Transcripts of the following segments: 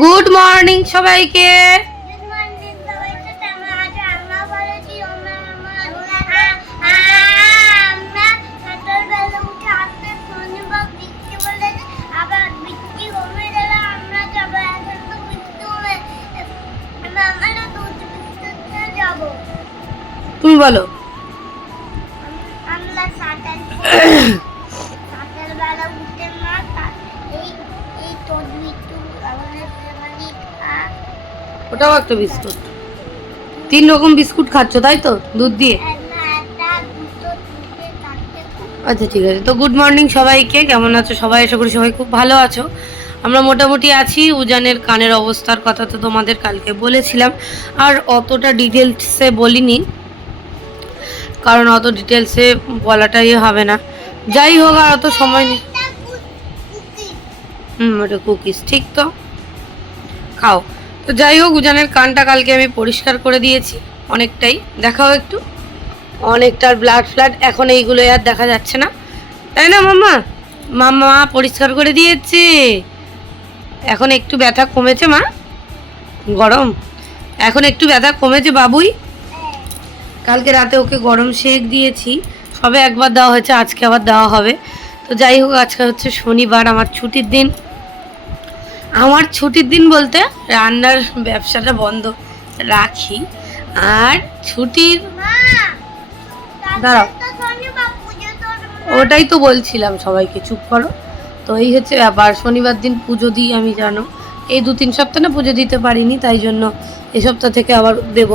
Good morning সবাইকে। তুমি বলো। ওটাও একটা বিস্কুট। 3 রকম বিস্কুট খাচ্ছ তাই তো, দুধ দিয়ে? আচ্ছা ঠিক আছে। তো গুড মর্নিং সবাইকে, কেমন আছো সবাই? আশা করি সবাই খুব ভালো আছো। আমরা মোটামুটি আছি। উজানের কানের অবস্থার কথা তো তোমাদের কালকে বলেছিলাম, আর অতটা ডিটেলসে বলিনি, কারণ অত ডিটেলসে বলাটাই হবে না। যাই হোক, আর অত সময় নেই। ওটা কুকিজ, ঠিক তো, খাও। তো যাই হোক, উজানের কানটা কালকে আমি পরিষ্কার করে দিয়েছি অনেকটাই। দেখাও একটু। অনেকটার ব্লাড ফ্লাড এখন এইগুলো আর দেখা যাচ্ছে না, তাই না মাম্মা? মাম্মা পরিষ্কার করে দিয়েছে। এখন একটু ব্যথা কমেছে মা? গরম এখন একটু ব্যথা কমেছে বাবুই? কালকে রাতে ওকে গরম শেক দিয়েছি, সবে একবার দেওয়া হয়েছে, আজকে আবার দেওয়া হবে। তো যাই হোক, আজকে হচ্ছে শনিবার, আমার ছুটির দিন। আমার ছুটির দিন বলতে রান্নার ব্যবসাটা বন্ধ রাখি, আর ছুটির দাঁড়াও, ওটাই তো বলছিলাম সবাইকে, চুপ করো। তো এই হচ্ছে ব্যাপার, শনিবার দিন পুজো দিই আমি, জানো। এই 2-3 সপ্তাহ না পুজো দিতে পারিনি, তাই জন্য এ সপ্তাহ থেকে আবার দেব।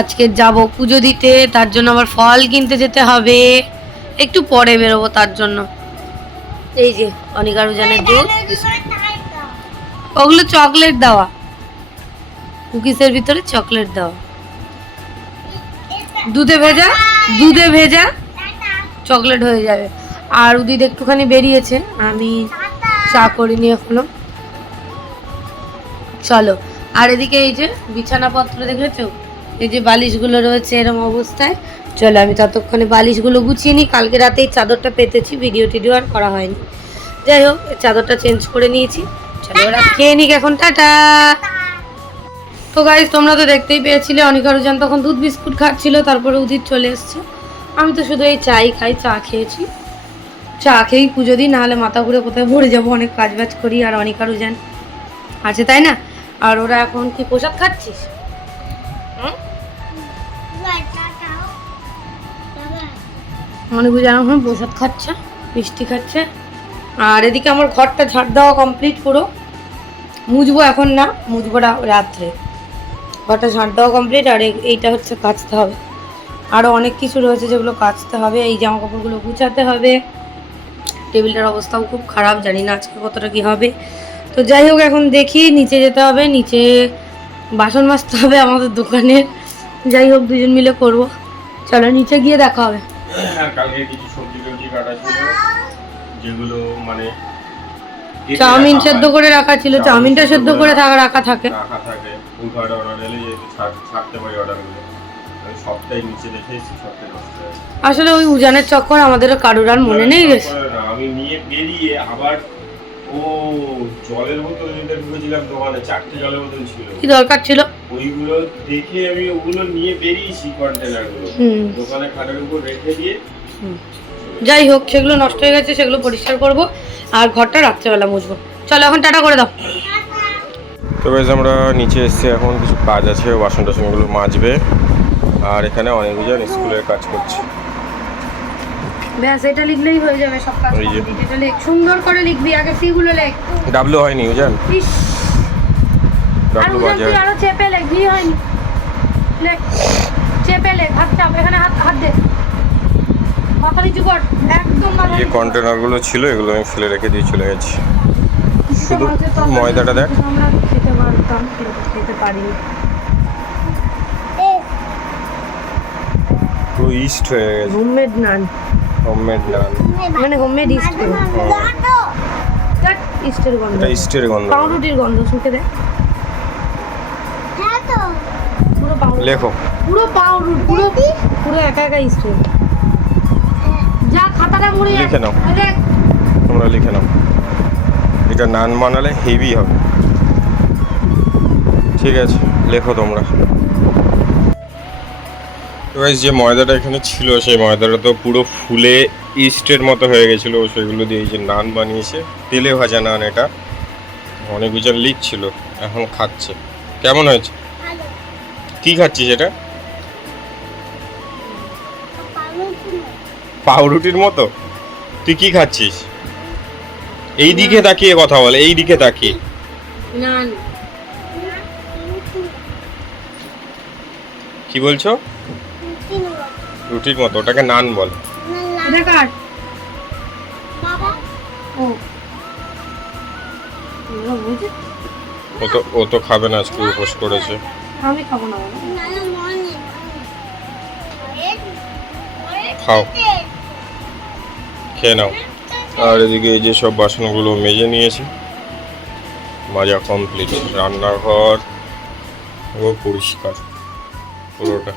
আজকে যাব পুজো দিতে, তার জন্য আবার ফল কিনতে যেতে হবে, একটু পরে বেরোবো তার জন্য। এই যে অনিকার উজানের দুধ, ওগুলো চকলেট দেওয়া, কুকিজের ভিতরে চকলেট দেওয়া, দুধে ভেজা চকলেট হয়ে যাবে। আর উদিত একটুখানি বেরিয়েছে, আমি চা করিনি এখনো। চলো। আর এদিকে এই যে বিছানাপত্র দেখেছো, এই যে বালিশগুলো রয়েছে এরকম অবস্থায়। চলো আমি ততক্ষণে বালিশগুলো গুছিয়ে নিই। কালকে রাতে এই চাদরটা পেতেছি, ভিডিও টিডিও আর করা হয়নি। যাই হোক, চাদরটা চেঞ্জ করে নিয়েছি। চলো ওরা খেয়ে নিক এখন, টাটা। তো গাইস, তোমরা তো দেখতেই পেয়েছিলে অনিকা রুজান তখন দুধ বিস্কুট খাচ্ছিল, তারপরে উদিত চলে এসছে। আমি তো শুধু এই চাই খাই, চা খেয়েছি। চা খেয়েই পুজো দিই, নাহলে মাথা ঘুরে কোথায় ভরে যাবো, অনেক কাজ বাজ করি। আর অনিকা রুজান আছে, তাই না? আর ওরা এখন কি প্রসাদ খাচ্ছিস? অনেক রুজান এখন প্রসাদ খাচ্ছে, মিষ্টি খাচ্ছে। আর এদিকে আমার ঘরটা ঝাড় দেওয়া কমপ্লিট পুরো। মুছবো এখন না, মুছবো রাত্রে। ঘরটা ঝাড় দেওয়া কমপ্লিট, আর এইটা হচ্ছে কাচতে হবে। আরও অনেক কিছু রয়েছে যেগুলো কাচতে হবে। এই জামা কাপড়গুলো গুছাতে হবে। টেবিলটার অবস্থাও খুব খারাপ, জানি না আজকে কতটা কী হবে। তো যাই হোক, এখন দেখি, নিচে যেতে হবে, নিচে বাসন মাজতে হবে আমাদের দোকানের। যাই হোক, দুজন মিলে করব। চলো নিচে গিয়ে দেখা হবে। কালকে কিছু সবজি কাটা ছিল, যেগুলো মানে চাউমিন সেদ্ধ করে রাখা ছিল, চাউমিনটা সেদ্ধ করে রাখা থাকে। ফুড অর্ডার এলে ছাড়তে পারি অর্ডারগুলো, সবটাই নিচে রেখে সবটাই নষ্ট হয়ে গেছে। আসলে ওই উজানের চক্কর আমাদের কারোর আর মনে নেই গেছে। আমি নিয়ে বেরিয়ে আবার জলের বোতল নিতে ঢুকেছিলাম দোকানে, 4টে জলের বোতল ছিল। কি দরকার ছিল? ওইগুলো দেখে আমি ওগুলো নিয়ে বেরিয়েছি, কন্টেনারগুলো দোকানে খাটের উপর রেখে দিয়ে। যাই হোক, সেগুলো নষ্ট হয়ে গেছে, সেগুলো পরিষ্কার করব, আর ঘরটা রাত্রেবেলা মুছবো। চলো এখন টাটা করে দাও। তো বেশ, আমরা নিচে এসেছি, এখন কিছু কাজ আছে, বাসন টাসনগুলো মাজবে। আর এখানে অনেকজন স্কুলের কাজ করছে। ব্যাস, এটা লিখলেই হয়ে যাবে সব কাজ। এটা লেখ, সুন্দর করে লিখবি, আগে সি গুলো লেখ। ডাব্লিউ হয়নি উজান, ডাব্লিউ বাজে, আরো চেপে লেখ, ভি হয়নি, লেখ, চেপে লেখ, হাত চাপ, এখানে হাত দে, মাথা নিচু কর, একদম মাথা। এই কন্টেনারগুলো ছিল, এগুলো আমি ফেলে রেখে দিয়ে চলে গেছি। শুধু ময়দাটা দেখ, আমরা খেতে পারতাম, খেতে পারিনি। পুরো ইস্ট হয়ে গেছে। হোমমেড নান মানে হোমমেড ইস্ট। ইস্টের গন্ধ, এটা ইস্টের গন্ধ, পাউরুটির গন্ধ শুকে দেখ। হ্যাঁ তো, পুরো পাউরুটি লেখো, পুরো পাউরুটি, পুরো একা ইস্ট। যা খাতাটা মুড়ে লিখে নাও, তোমরা লিখে নাও। এটা নান বানালে হেভি হবে। ঠিক আছে, লেখো তোমরা। যে ময়দাটা এখানে ছিল সেই ময়দাটা তো পুরো ফুলে ইস্টের মতো হয়ে গেছিলো, সেগুলো দিয়ে এই যে নান বানিয়েছে, তেলে ভাজা নান। এটা অনেক বিজন লিখছিল, এখন খাচ্ছে। কেমন হয়েছে? কি খাচ্ছিস এটা? পাউরুটির মতো? তুই কি খাচ্ছিস? এই দিকে তাকিয়ে কথা বল, এই দিকে তাকিয়ে। কি বলছো? রুটির মতো, ওটাকে নান বল। ও তো খাবে না, আজকে উপোস করেছে। আমি খাবো না। খাও, খেয়ে নাও। আর এদিকে এই যে সব বাসনগুলো মেজে নিয়েছি, মাজা কমপ্লিট। রান্নাঘর ও পরিষ্কার পুরোটা।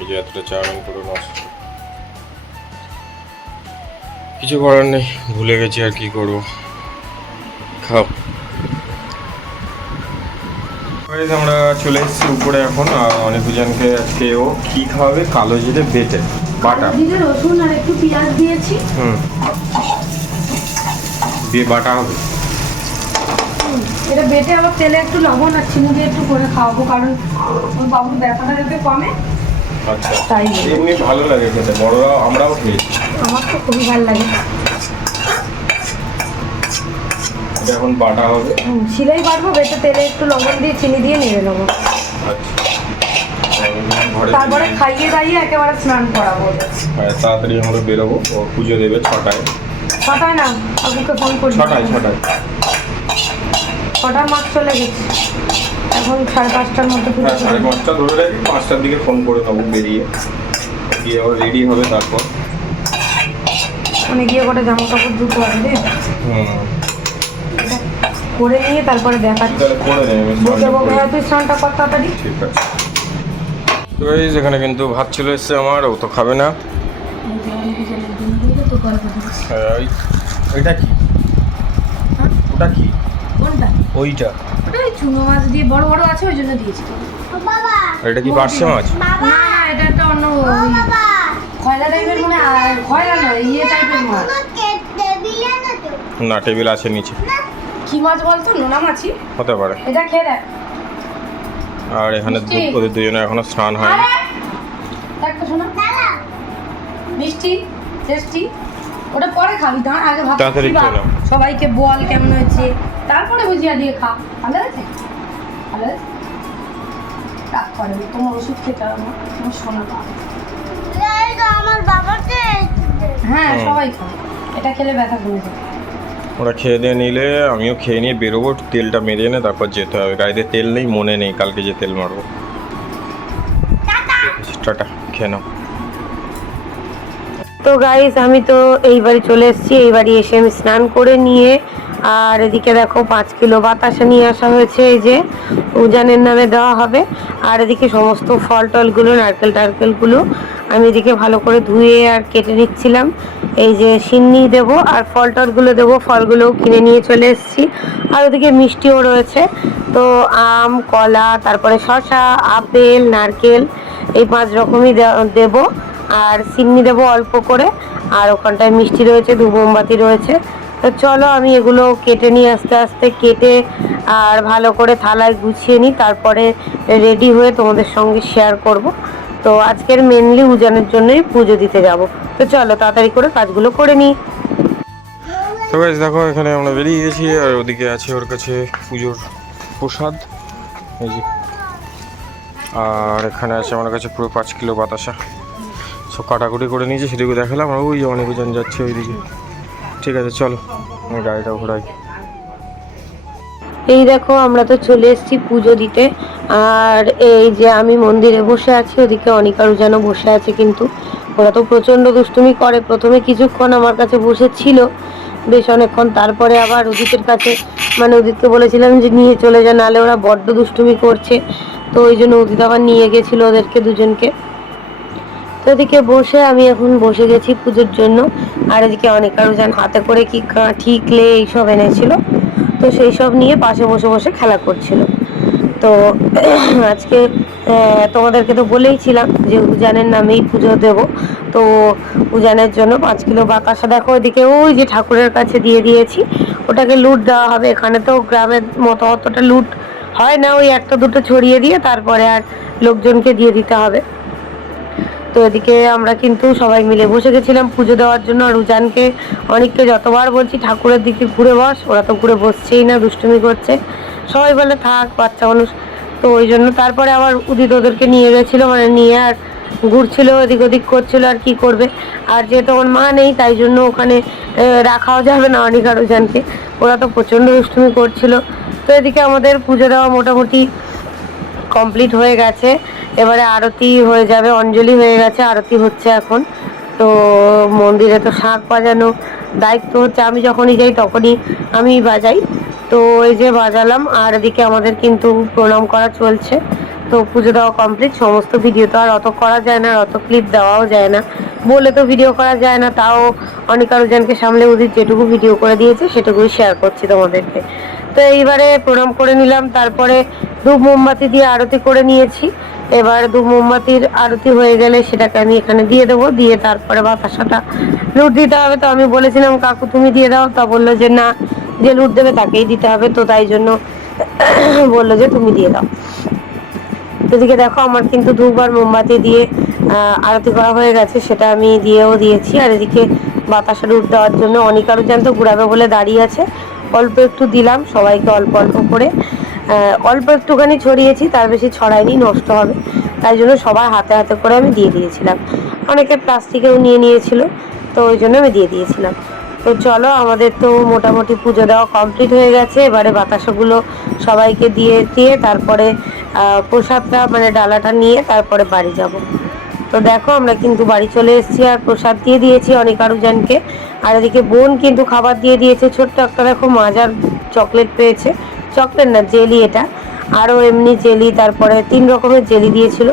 এই যে এতটা চাউমিন পুরো নষ্ট, কিছু করার নেই, ভুলে গেছি আর কি করবো। খাও। আমরা চলে এসেছি উপরে এখন, আর অনেক জনকে আজকে ও কি খাওয়াবে, কালো জিরে বেটে বাটা, রসুন আর একটু পেঁয়াজ দিয়েছি। দিয়ে বাটা হবে। এটা বেটে আবার তেলে একটু লবণ আর চিনি দিয়ে একটু করে খাওয়াবো, কারণ ওর বাবুর ব্যথাটা যাতে কমে। আচ্ছা, তাই এমনি ভালো লাগে খেতে, বড়রা আমরাও খেয়েছি। আমার তো খুবই ভালো লাগে। এখন বাটা হবে, শিলেই বাটবো, বেটে তেলে একটু লবণ দিয়ে চিনি দিয়ে নেড়ে নেবো। তারপরে খাইয়ে দাইয়ে একেবারে স্নান করাবো। হ্যাঁ, তাড়াতাড়ি আমরা বেরোবো, ও পুজো দেবে 6টায়। 6টায় না, বাবুকে ফোন করি। 6টায় 6টার মাঠ চলে গেছে, এখন 5:30টার মধ্যে। হ্যাঁ, 5:30 ধরে রাখি, 5টার দিকে ফোন করে নেবো, বেরিয়ে গিয়ে আবার রেডি হবে। তারপর মানে গিয়ে গোটা জামা কাপড় ধুতে হবে, করে নিয়ে তারপরে দেখাচ্ছি। তুই স্নানটা কর তাড়াতাড়ি। ঠিক আছে। তো এই যেখানে কিন্তু ভাত চলে এসছে আমার, ও তো খাবে না। ওইটা কি? ওটা কি? কোনটা? ওইটা ওই চুনো মাছ দিয়ে বড় বড় আছে, ওই জন্য দিয়েছি। এটা কি পার্শে মাছ? না, এটা একটা অন্য খয়লা টাইপের, মানে খয়লা নয়, ইয়ে টাইপের মাছ। না, টেবিল আছে নিচে। কি মাছ বলতো? নোনা মাছই হতে পারে। এটা খেয়ে দেখ। আর এখানে ওদের দুজনে এখনো স্নান হয়নি। মিষ্টি টেস্টি, ওটা পরে খাবি, দাঁড়া আগে ভাত তাড়াতাড়ি খেয়ে নাও। সবাইকে বল কেমন হয়েছে, তারপরে বুঝিয়া দিয়ে খা। ভালো হয়েছে? ভালো হয়েছে? রাগ করে তোমার ওষুধ খেতে হবে না, তোমার শোনা আমার বাবাকে। হ্যাঁ, সবাই খাবে, এটা খেলে ব্যথা কমে যাবে। ওরা খেয়ে দিয়ে নিলে আমিও খেয়ে নিয়ে বেরোবো, তেলটা মেরে এনে তারপর যেতে হবে। গাড়িতে তেল নেই, মনে নেই কালকে যে তেল মারবো। টাটা, খেয়ে নাও। তো গাইস, আমি তো এই বাড়ি চলে এসেছি। এই বাড়ি এসে আমি স্নান করে নিয়ে, আর এদিকে দেখো 5 কিলো বাতাসা নিয়ে আসা হয়েছে, এই যে উজানের নামে দেওয়া হবে। আর এদিকে সমস্ত ফল টলগুলো, নারকেল টারকেলগুলো আমি এদিকে ভালো করে ধুয়ে আর কেটে নিচ্ছিলাম। এই যে সিন্নি দেবো আর ফল টলগুলো দেবো, ফলগুলোও কিনে নিয়ে চলে এসেছি। আর ওদিকে মিষ্টিও রয়েছে, তো আম, কলা, তারপরে শসা, আপেল, নারকেল, এই 5 রকমই দেবো। আর সিন্নি দেবো অল্প করে, আর ওখানটায় মিষ্টি রয়েছে, ধূপ মোমবাতি রয়েছে। তো চলো আমি এগুলো কেটে নিই, আস্তে আস্তে কেটে আর ভালো করে থালায় গুছিয়ে নিই, তারপরে রেডি হয়ে তোমাদের সঙ্গে শেয়ার করব। তো আজকের মেনলি উজানের জন্যই পুজো দিতে যাব। তো চলো তাড়াতাড়ি করে কাজগুলো করে নিই। তো গাইস দেখো, এখানে আমরা বেরিয়ে গেছি, আর ওদিকে আছে ওর কাছে পুজোর প্রসাদ, এই যে। আর এখানে আছে আমার কাছে পুরো 5 কিলো বাতাসা, সব কাটাকুটি করে নিয়েছি, সেদিকে দেখালাম। আর ওই অনেকজন যাচ্ছে ওইদিকে। ঠিক আছে, চলো আমি গাড়িটা ঘোরাই। এই দেখো, আমরা তো চলে এসেছি পুজো দিতে। আর এই যে আমি মন্দিরে বসে আছি, ওদিকে অনিকারও যেন বসে আছে, কিন্তু ওরা তো প্রচণ্ড দুষ্টুমি করে। প্রথমে কিছুক্ষণ আমার কাছে বসেছিল, বেশ অনেকক্ষণ, তারপরে আবার উদিতের কাছে, মানে উদিতকে বলেছিলাম যে নিয়ে চলে যা, নাহলে ওরা বড্ড দুষ্টুমি করছে। তো ওই জন্য উদিত আবার নিয়ে গেছিলো ওদেরকে দুজনকে। তো এদিকে বসে আমি এখন বসে গেছি পুজোর জন্য। আর এদিকে অনিকারও যেন হাতে করে কি কাঠি, ক্লে এইসব এনেছিল, তো সেই সব নিয়ে পাশে বসে বসে খেলা করছিল। তো আজকে তোমাদেরকে তো বলেইছিলাম যে উজানের নামেই পুজো দেব। তো উজানের জন্য 5 কিলো বাতাসা দেখো ওইদিকে ওই যে ঠাকুরের কাছে দিয়ে দিয়েছি, ওটাকে লুট দেওয়া হবে। এখানে তো গ্রামের মতো অতটা লুট হয় না, ওই একটা দুটো ছড়িয়ে দিয়ে তারপরে আর লোকজনকে দিয়ে দিতে হবে। তো এদিকে আমরা কিন্তু সবাই মিলে বসে গেছিলাম পুজো দেওয়ার জন্য। আর উজানকে অনেককে যতবার বলছি ঠাকুরের দিকে ঘুরে বস, ওরা তো ঘুরে বসছেই না, দুষ্টুমি করছে। সবাই বলে থাক বাচ্চা মানুষ, তো ওই জন্য তারপরে আবার উদিত ওদেরকে নিয়ে গেছিলো, মানে নিয়ে আর ঘুরছিল এদিক ওদিক করছিল, আর কি করবে। আর যেহেতু আমার মা নেই তাই জন্য ওখানে রাখাও যাবে না অনেক আর উজানকে, ওরা তো প্রচণ্ড দুষ্টুমি করছিল। তো এদিকে আমাদের পুজো দেওয়া মোটামুটি কমপ্লিট হয়ে গেছে। এবারে আরতি হয়ে যাবে, অঞ্জলি হয়ে গেছে, আরতি হচ্ছে এখন। তো মন্দিরে তো শাঁখ বাজানো দায়িত্ব হচ্ছে, আমি যখনই যাই তখনই আমি বাজাই। তো এই যে বাজালাম, আর এদিকে আমাদের কিন্তু প্রণাম করা চলছে। তো পুজো দেওয়া কমপ্লিট। সমস্ত ভিডিও তো আর অত করা যায় না, আর অত ক্লিপ দেওয়াও যায় না, বলে তো ভিডিও করা যায় না। তাও অনেক আরোজনকে সামলে উদিত যেটুকু ভিডিও করে দিয়েছে সেটুকুই শেয়ার করছি তোমাদেরকে। তো এইবারে প্রণাম করে নিলাম, তারপরে ধূপ মোমবাতি দিয়ে আরতি করে নিয়েছি। এবার ধূপ মোমবাতির আরতি হয়ে গেলে সেটাকে আমি এখানে দিয়ে দেবো, দিয়ে তারপরে বাতাসাটা লুট দিতে হবে। তো আমি বলেছিলাম কাকু তুমি দিয়ে দাও, তা বললো যে না, যে লুট দেবে তাকেই দিতে হবে। তো তাই জন্য বললো যে তুমি দিয়ে দাও। এদিকে দেখো আমার কিন্তু ধূপ আর মোমবাতি দিয়ে আরতি করা হয়ে গেছে, সেটা আমি দিয়েও দিয়েছি। আর এদিকে বাতাসা লুট দেওয়ার জন্য অনেক আরোজন তো ঘুরাবে বলে দাঁড়িয়ে আছে, অল্প একটু দিলাম সবাইকে, অল্প অল্প করে অল্প একটুখানি ছড়িয়েছি, তার বেশি ছড়াইনি, নষ্ট হবে। তাই জন্য সবার হাতে হাতে করে আমি দিয়ে দিয়েছিলাম। অনেকে প্লাস্টিকেও নিয়ে নিয়েছিল, তো ওই জন্য আমি দিয়ে দিয়েছিলাম। তো চলো, আমাদের তো মোটামুটি পুজো দেওয়া কমপ্লিট হয়ে গেছে। এবারে বাতাসাগুলো সবাইকে দিয়ে দিয়ে তারপরে প্রসাদটা মানে ডালাটা নিয়ে তারপরে বাড়ি যাব। তো দেখো আমরা কিন্তু বাড়ি চলে এসেছি, আর প্রসাদ দিয়ে দিয়েছি অনেক আরোজনকে। আর এদিকে বোন কিন্তু খাবার দিয়ে দিয়েছে, ছোট্ট একটা দেখো মাজার চকলেট পেয়েছে, চকলেট না জেলি এটা, আরও এমনি জেলি, তারপরে 3 রকমের জেলি দিয়েছিল।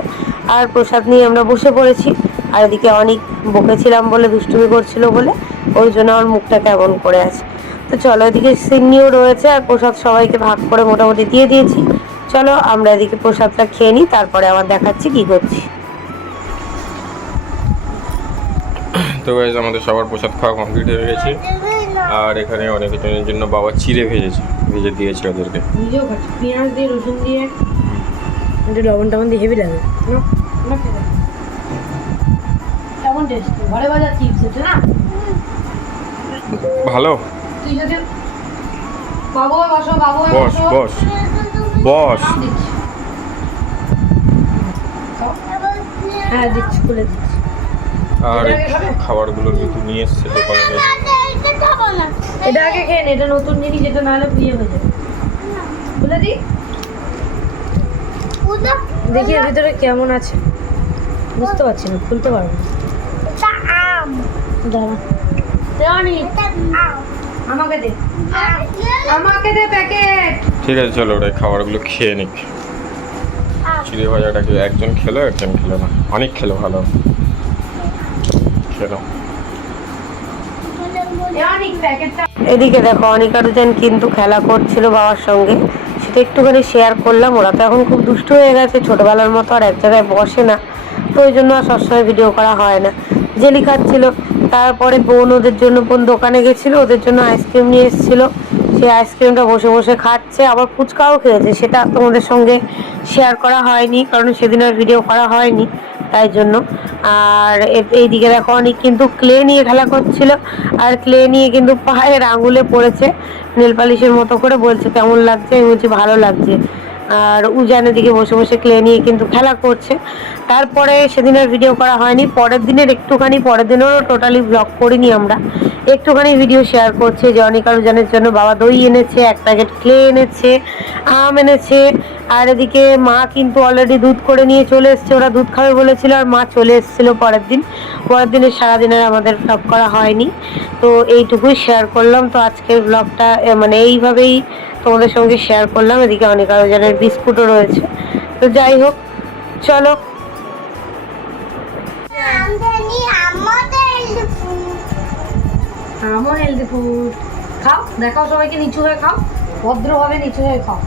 আর প্রসাদ নিয়ে আমরা বসে পড়েছি। আর এদিকে অনেক বকেছিলাম বলে, দুষ্টুমি করছিল বলে, ওই জন্য আমার মুখটা কেমন করে আছে। তো চলো, এদিকে সিন্নিও রয়েছে, আর প্রসাদ সবাইকে ভাগ করে মোটামুটি দিয়ে দিয়েছি। চলো আমরা এদিকে প্রসাদটা খেয়ে নিই, তারপরে আবার দেখাচ্ছি কি করছি। তো গাইস আমাদের সবার প্রসাদ খাওয়া কমপ্লিট হয়ে গেছে। আর এখানে অনেকজনের জন্য বাবা চিড়ে ভেজে দিয়েছে ওদেরকে। নিজেও খাচ্ছি পেঁয়াজ দিয়ে, রসুন দিয়ে, একটু লবণ টবণ দিয়ে, হেভি লাগে। কেমন টেস্ট, ঘরে বাজার চিপস এটা না ভালো। তুই যদি বাবু বসো, বাবু বস বস বস। হ্যাঁ দিচ্ছি, খুলে দিচ্ছি। আর খাবারগুলো কিন্তু নিয়ে এসছে দোকানে। এটা আগে খেয়ে নে, এটা নতুন জিনিস, এটা নাহলে পুড়িয়ে হয়ে যাবে। খুলে দি, দেখি এর ভিতরে কেমন আছে, বুঝতে পারছি না, খুলতে পারবো না। আমাকে দে, আমাকে দে প্যাকেট। ঠিক আছে চলো ওটাই খাবারগুলো খেয়ে নিক। চিড়ে ভাজাটা একজন খেলো, একজন খেলো না, অনেক খেলো, ভালো খেলো। এদিকে দেখো অনেক আরোজন কিন্তু খেলা করছিল বাবার সঙ্গে, সেটা একটুখানি শেয়ার করলাম। ওরা তো এখন খুব দুষ্ট হয়ে গেছে, ছোটবেলার মতো আর এক জায়গায় বসে না, তো ওই জন্য আর সবসময় ভিডিও করা হয় না। জেলি খাচ্ছিল, তারপরে বোন ওদের জন্য, বোন দোকানে গেছিলো, ওদের জন্য আইসক্রিম নিয়ে এসেছিলো, সেই আইসক্রিমটা বসে বসে খাচ্ছে। আবার ফুচকাও খেয়েছে, সেটা তোমাদের সঙ্গে শেয়ার করা হয়নি, কারণ সেদিন আর ভিডিও করা হয়নি তাই জন্য। আর এইদিকে দেখো অনেক কিন্তু ক্লে নিয়ে খেলা করছিল, আর ক্লে নিয়ে কিন্তু পায়ের আঙুলে পড়েছে নেল পালিশের মতো করে, বলছে কেমন লাগছে, আমি বলছি ভালো লাগছে। আর উজানের দিকে বসে বসে ক্লে নিয়ে কিন্তু খেলা করছে। তারপরে সেদিন আর ভিডিও করা হয়নি, পরের দিনের একটুখানি, পরের দিনেরও টোটালি ব্লগ করিনি আমরা, একটুখানি ভিডিও শেয়ার করছে যে অনেক আরোজনের জন্য বাবা দই এনেছে, 1 প্যাকেট ক্লে এনেছে, আম এনেছে। আর এদিকে মা কিন্তু অলরেডি দুধ করে নিয়ে চলে এসছে, ওরা দুধ খাবে বলেছিল, আর মা চলে এসেছিলো পরের দিনের সারাদিনের আমাদের ব্লগ করা হয়নি। তো এইটুকুই শেয়ার করলাম। তো আজকের ব্লগটা মানে এইভাবেই তোমাদের সঙ্গে শেয়ার করলাম। এদিকে অনেক আরোজনের বিস্কুটও রয়েছে। তো যাই হোক, চলো আমার হেলদি ফুড খাও, দেখাও সবাইকে, নিচু হয়ে খাও, ভদ্রভাবে নিচু হয়ে খাও।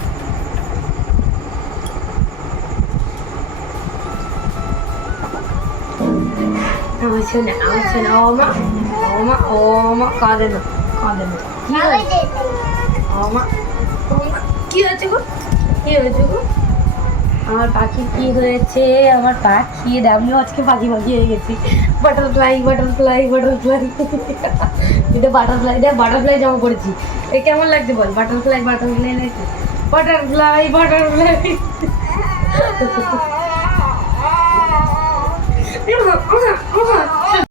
আমার শোনা ও মা কাঁদে না কি হয়েছে ও মা কি হয়েছে গো আমার পাখি কি হয়েছে আমার পাখি আমিও আজকে পাখি হয়ে গেছি বাটারফ্লাই এটা বাটারফ্লাই জামা পড়েছি এই কেমন লাগছে বল বাটারফ্লাই লাগছে বাটারফ্লাই